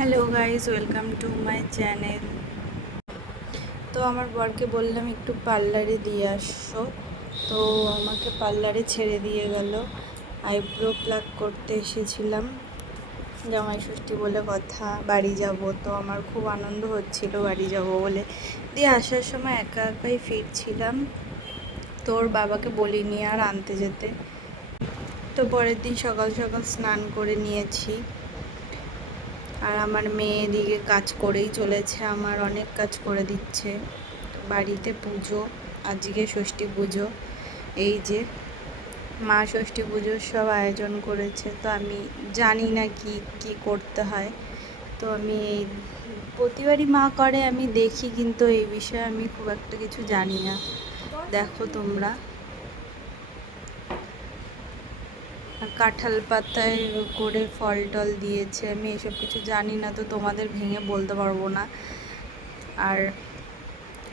Hello guys welcome to my channel. তো আমার বরকে বললাম একটু পার্লারে দিয়ে আসো। তো আমাকে পার্লারে ছেড়ে দিয়ে গেল। আইব্রো প্লাক করতে এসেছিলাম। জামাই ষষ্ঠী বলে কথা, বাড়ি যাব। তো আমার খুব আনন্দ হচ্ছিল বাড়ি যাব বলে। দিয়ে আসার সময় একা একাই ফিরছিলাম। তোর বাবাকে বলিনি আর আনতে যেতে। তো পরের দিন সকাল সকাল স্নান করে নিয়েছি। আর আমার মেয়ে এদিকে কাজ করেই চলেছে, আমার অনেক কাজ করে দিচ্ছে। বাড়িতে পুজো, আজকে ষষ্ঠী পুজো। এই যে মা ষষ্ঠী পুজোর সব আয়োজন করেছে, তো আমি জানি না কি কি করতে হয়। তো আমি এই প্রতিবারই মা করে, আমি দেখি, কিন্তু এই বিষয়ে আমি খুব একটা কিছু জানি না। দেখো তোমরা আর কাঁঠাল পাতায় করে ফল টল দিয়েছে, আমি এসব কিছু জানি না তো তোমাদের ভেঙে বলতে পারব না। আর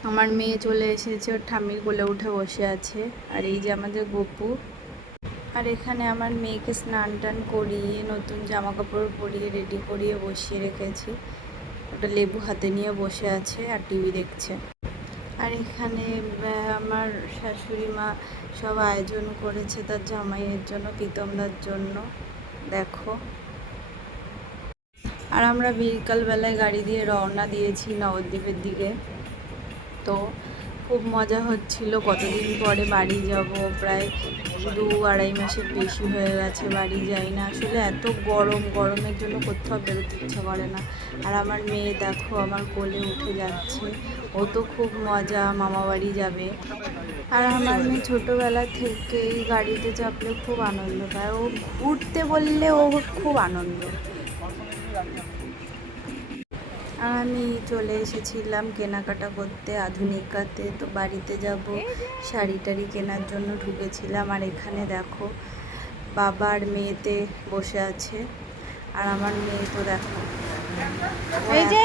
আমার মেয়ে চলে এসেছে, ওর ঠাম্মির কোলে উঠে বসে আছে, আর এই যে আমাদের গপু। আর এখানে আমার মেয়েকে স্নান টান করিয়ে, নতুন জামা কাপড় পরিয়ে রেডি করিয়ে বসিয়ে রেখেছি। ওটা লেবু হাতে নিয়ে বসে আছে আর টিভি দেখছে। আর এখানে আমার শাশুড়ি মা সব আয়োজন করেছে তার জামাইয়ের জন্য, প্রীতমদার জন্য, দেখো। আর আমরা বিকালবেলায় গাড়ি দিয়ে রওনা দিয়েছি নবদ্বীপের দিকে। তো খুব মজা হচ্ছিল, কতদিন পরে বাড়ি যাব, প্রায় দু আড়াই মাসের বেশি হয়ে গেছে বাড়ি যাই না। আসলে এত গরম, গরমের জন্য কোথাও বেরোতে ইচ্ছা করে না। আর আমার মেয়ে দেখো, আমার কোলে উঠে যাচ্ছে। ও তো খুব মজা, মামা বাড়ি যাবে। আর আমার মেয়ে ছোটোবেলা থেকেই গাড়িতে চাপলে খুব আনন্দ পায়। ও ঘুরতে বললে ও খুব আনন্দ। আর আমি চলে এসেছিলাম কেনাকাটা করতে আধুনিকাতে। তো বাড়িতে যাব, শাড়ি টাড়ি কেনার জন্য ঢুকেছিলাম। আর এখানে দেখো, বাবার মেয়েতে বসে আছে। আর আমার মেয়ে তো দেখো এই যে,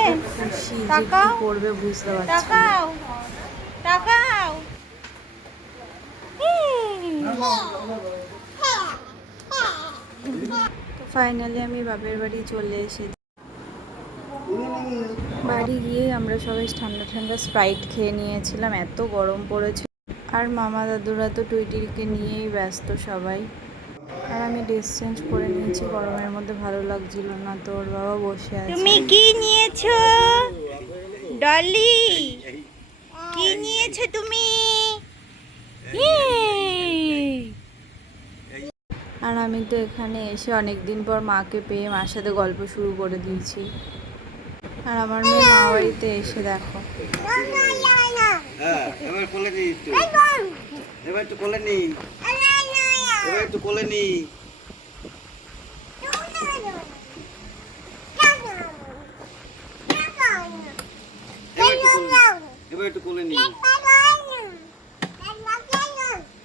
তাকাও। করবে বুঝতে পারছি তাকাও। তাকাও ফাইনালি আমি বাপের বাড়ি চলে এসেছি। বাড়ি গিয়ে আমরা সবাই ঠান্ডা ঠান্ডা স্প্রাইট খেয়ে নিয়েছিলাম এত গরম পড়েছে। আর মামা দাদুরা তো টুইটিকে নিয়েই ব্যস্ত সবাই। আর আমি ড্রেস চেঞ্জ করে নিয়েছি গরমের মধ্যে ভালো লাগছিল না তোর বাবা বসে আছে। তুমি কি নিয়েছো? ডলি কি নিয়েছো তুমি? আর আমি তো এখানে এসে অনেক দিন পর মাকে পেয়ে মার সাথে গল্প শুরু করে দিয়েছি। আর আমার মেয়ে মা বাড়িতে এসে দেখো। হ্যাঁ এবার কোলে নি এবার একটু কোলে নি। এবার একটু কোলে নি। এবার একটু কোলে- নি।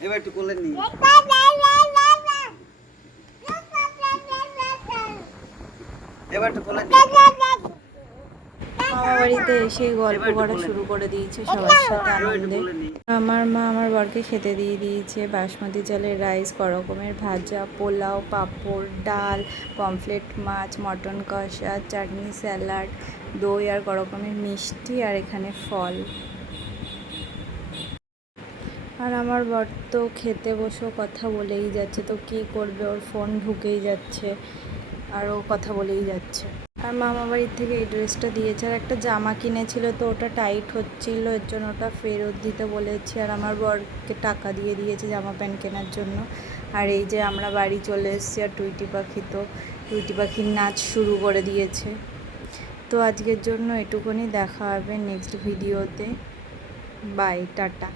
এবার একটু কোলে নি। এবার একটু কোলে নি। বাড়িতে এসে গল্প করা শুরু করে দিয়েছে সবার সাথে আনন্দে। আমার মা আমার বরকে খেতে দিয়ে দিয়েছে বাসমতি চালের রাইস রকমের ভাজা, পোলাও, পাঁপড়, ডাল, পমফ্লেট, মাছ, মটন কষা, চাটনি, স্যালাড, দই আর রকমের মিষ্টি আর এখানে ফল। আর আমার বর তো খেতে বসেও কথা বলেই যাচ্ছে, তো কী করবে? ওর ফোন ঢুকেই যাচ্ছে আর ও কথা বলেই যাচ্ছে। আর মামা বাড়ির থেকে এই ড্রেসটা দিয়েছে। আর একটা জামা কিনেছিল তো, ওটা টাইট হচ্ছিল, এর জন্য ওটা ফেরত দিতে বলেছি। আর আমার বরকে টাকা দিয়ে দিয়েছে জামা প্যান্ট কেনার জন্য। আর এই যে আমরা বাড়ি চলে এসেছি আর টুইটি পাখি তো, টুইটি পাখির নাচ শুরু করে দিয়েছে। তো আজকের জন্য এটুকুনি, দেখা হবে নেক্সট ভিডিওতে। Bye, tata.